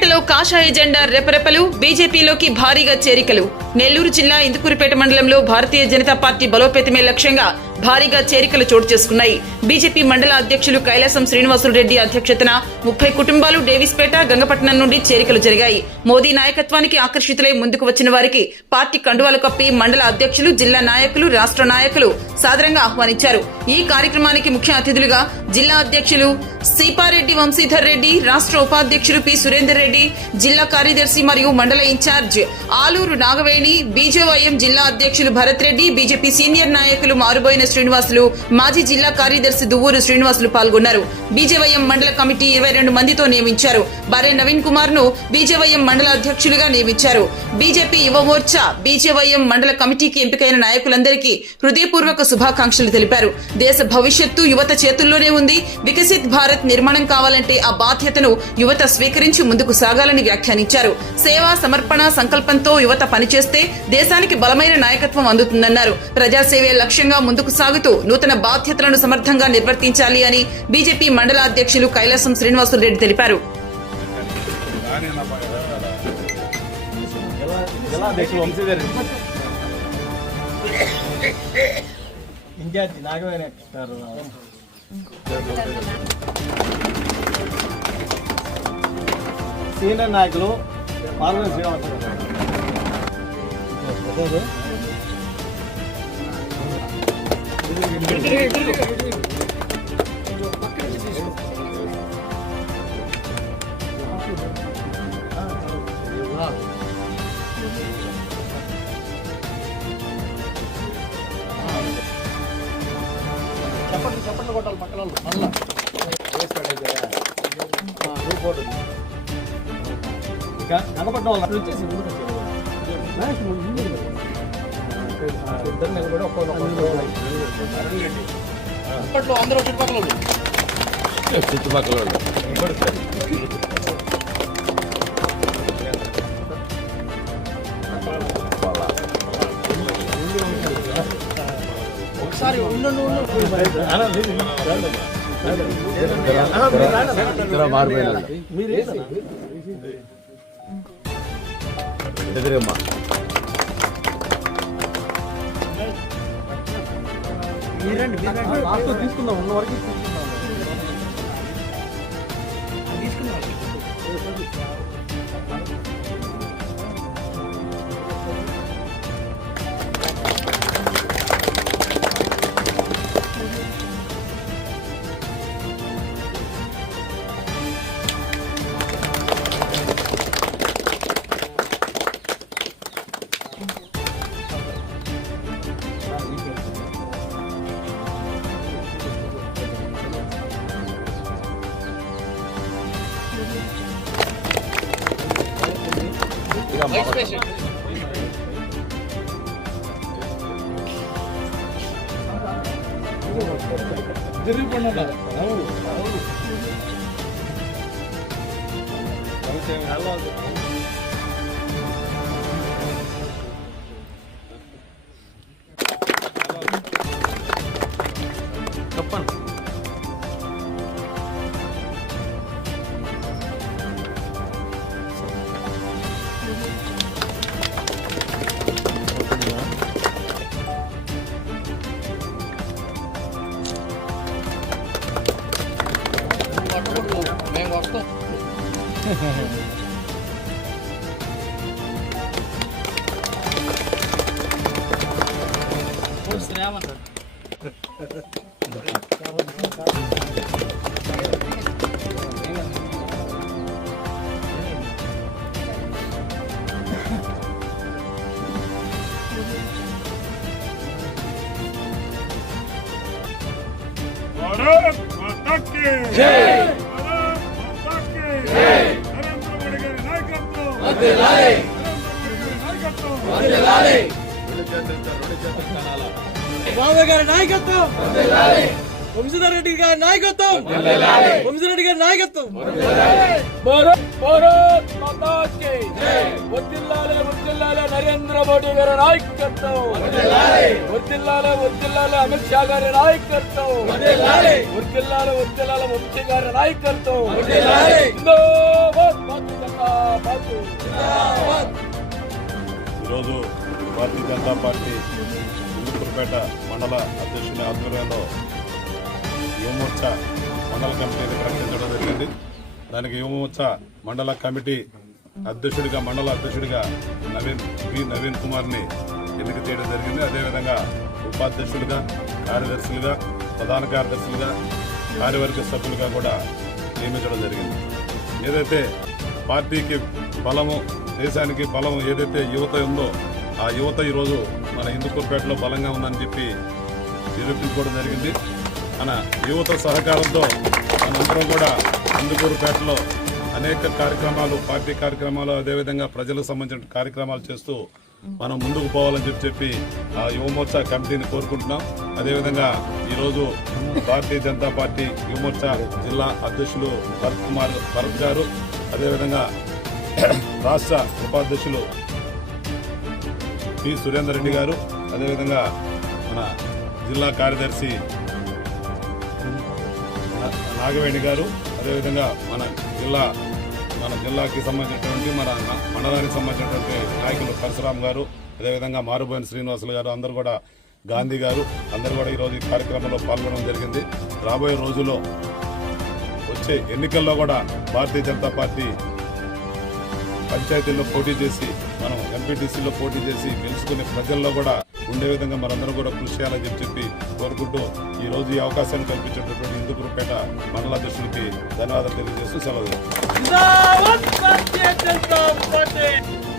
ఇందుకూరుపేటలో కాషాయ జెండా రెపరెపలు, బీజేపీలోకి భారీగా చేరికలు. నెల్లూరు జిల్లా ఇందుకూరుపేట మండలంలో భారతీయ జనతా పార్టీ బలోపేతమే లక్ష్యంగా భారీగా చేరికలు చోటు చేసుకున్నాయి. బీజేపీ మండల అధ్యక్షులు కైలాసం శ్రీనివాసులు రెడ్డి అధ్యక్షతన 30 కుటుంబాలు డేవిస్పేట, గంగపట్నం నుండి చేరికలు జరిగాయి. మోదీ నాయకత్వానికి ఆకర్షితులై ముందుకు వచ్చిన వారికి పార్టీ కండువాలు కప్పి మండల అధ్యక్షులు, జిల్లా నాయకులు, రాష్ట్ర నాయకులు సాదరంగా ఆహ్వానించారు. ఈ కార్యక్రమానికి ముఖ్య అతిథులుగా జిల్లా అధ్యక్షులు సీపారెడ్డి వంశీధర్ రెడ్డి, రాష్ట్ర ఉపాధ్యక్షులు పి సురేందర్ రెడ్డి, జిల్లా కార్యదర్శి మరియు మండల ఇన్ఛార్జ్ ఆలూరు నాగవేణి, బీజేవైఎం జిల్లా అధ్యక్షులు భరత్ రెడ్డి, బీజేపీ సీనియర్ నాయకులు మారుబోయిన శ్రీనివాసులు, మాజీ జిల్లా కార్యదర్శి దువ్వూరు శ్రీనివాసులు పాల్గొన్నారు. బీజేవైఎం మండల కమిటీ 22 మందితో నియమించారు. బారే నవీన్ కుమార్ ను బీజేవైఎం మండల అధ్యక్షులుగా నియమించారు. బీజేపీ యువ మోర్చా, బీజేవైఎం మండల కమిటీకి ఎంపికైన నాయకులందరికీ హృదయపూర్వక శుభాకాంక్షలు తెలిపారు. దేశ భవిష్యత్తు యువత చేతుల్లోనే ఉంది. వికసిత్ భారత్ నిర్మాణం కావాలంటే ఆ బాధ్యతను యువత స్వీకరించి ముందుకు సాగాలని వ్యాఖ్యానించారు. సేవా సమర్పణ సంకల్పంతో యువత పనిచేస్తే దేశానికి బలమైన నాయకత్వం అందుతుందన్నారు. ప్రజాసేవే లక్ష్యంగా ముందుకు సాగుతూ నూతన బాధ్యతలను సమర్థంగా నిర్వర్తించాలి అని బీజేపీ మండల అధ్యక్షులు కైలాసం శ్రీనివాసులు రెడ్డి తెలిపారు. సీనియర్ నాయకులు పార్లమెంట్ శ్రీనివాసరావు చెప్పండి కొట్టాలి పక్కన మళ్ళా గంగపట్నం వాళ్ళు వచ్చేసి ఇద్దరు నిలబడి ఒక్కట్లో అందరూ చుట్టుపక్కల ఒకసారి ఎదురమ్మా తీసుకుందాం ఉన్న వరకు చెప్పండి. మేము వస్తాం. भारत माता की जय, भारत माता की जय। नरेंद्र मोदी గారి నాయకత్వం వందనాలి, నరేంద్ర మోడీ గారి నాయకత్వం వందనాలి, బాబు గారి నాయకత్వం వందనాలి, వంశీధర్ రెడ్డి గారి నాయకత్వం వందనాలి, వంశీధర్ గారి నాయకత్వం వందనాలి। భారత్ భారత్ మాతా की जय, వందనాలి వందనాలి, నరేంద్ర మోడీ గారి నాయకత్వం వందనాలి, వందనాలి వందనాలి, అమిత్ షా గారి నాయకత్వం వందనాలి, వందనాలి వందనాలి, వంశీ గారి నాయకత్వం వందనాలి। జిందాబాద్ భారతీయ ఈరోజు భారతీయ జనతా పార్టీ ఇందుకూరుపేట మండల అధ్యక్షుని ఆధ్వర్యంలో యువమోర్చా మండల కమిటీని ప్రకటించడం జరిగింది. దానికి యువమోర్చా మండల కమిటీ అధ్యక్షుడిగా నవీన్ కుమార్ని ఎన్నిక చేయడం జరిగింది. అదేవిధంగా ఉపాధ్యక్షులుగా, కార్యదర్శులుగా, ప్రధాన కార్యదర్శులుగా, కార్యవర్గ సభ్యులుగా కూడా నియమించడం జరిగింది. ఏదైతే పార్టీకి బలము, దేశానికి బలం ఏదైతే యువత ఉందో ఆ యువత ఈరోజు మన ఇందుకూరుపేటలో బలంగా ఉందని చెప్పి నిరూపించుకోవడం జరిగింది. మన యువత సహకారంతో మనందరం కూడా ఇందుకూరుపేటలో అనేక కార్యక్రమాలు, పార్టీ కార్యక్రమాలు, అదేవిధంగా ప్రజలకు సంబంధించిన కార్యక్రమాలు చేస్తూ మనం ముందుకు పోవాలని చెప్పి ఆ యువమోర్చా కమిటీని కోరుకుంటున్నాం. అదేవిధంగా ఈరోజు భారతీయ జనతా పార్టీ యువమోర్చా జిల్లా అధ్యక్షులు భరత్ గారు, అదేవిధంగా రాష్ట్ర ఉపాధ్యక్షులు పి సురేందర్ రెడ్డి గారు, అదేవిధంగా మన జిల్లా కార్యదర్శి నాగవేణి గారు, అదేవిధంగా మన జిల్లాకి సంబంధించినటువంటి మన మండలానికి సంబంధించినటువంటి నాయకులు పరశురామ్ గారు, అదేవిధంగా మారుబోయిన శ్రీనివాసులు గారు, అందరూ కూడా గాంధీ గారు అందరూ కూడా ఈరోజు ఈ కార్యక్రమంలో పాల్గొనడం జరిగింది. రాబోయే రోజుల్లో వచ్చే ఎన్నికల్లో కూడా భారతీయ జనతా పార్టీ పంచాయతీల్లో పోటీ చేసి, మనం ఎంపీటీసీలో పోటీ చేసి గెలుచుకునే ప్రజల్లో కూడా ఉండే విధంగా మనందరం కూడా కృషి చేయాలని చెప్పి కోరుకుంటూ ఈరోజు ఈ అవకాశాన్ని కల్పించేటటువంటి ఇందుకూరుపేట మండలాధ్యక్షుడికి ధన్యవాదాలు తెలియజేస్తూ సెలవు.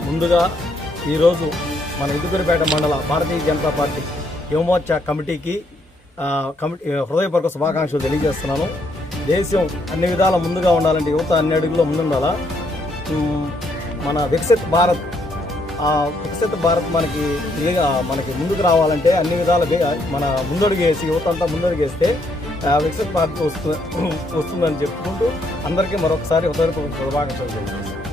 ముందుగా ఈరోజు మన ఇందుకూరుపేట మండల భారతీయ జనతా పార్టీ యువమోర్చా కమిటీకి హృదయపూర్వక శుభాకాంక్షలు తెలియజేస్తున్నాను. దేశం అన్ని విధాల ముందుగా ఉండాలంటే యువత అన్ని అడుగుల్లో ముందుండాలా. మన వికసిత్ భారత్ మనకి ముందుకు రావాలంటే అన్ని విధాలు మన ముందడుగేసి యువత అంతా ముందడుగేస్తే వికసిత్ భారత్ వస్తుందని చెప్పుకుంటూ అందరికీ మరొకసారి హృదయపూర్వక శుభాకాంక్షలు తెలియజేస్తున్నాను.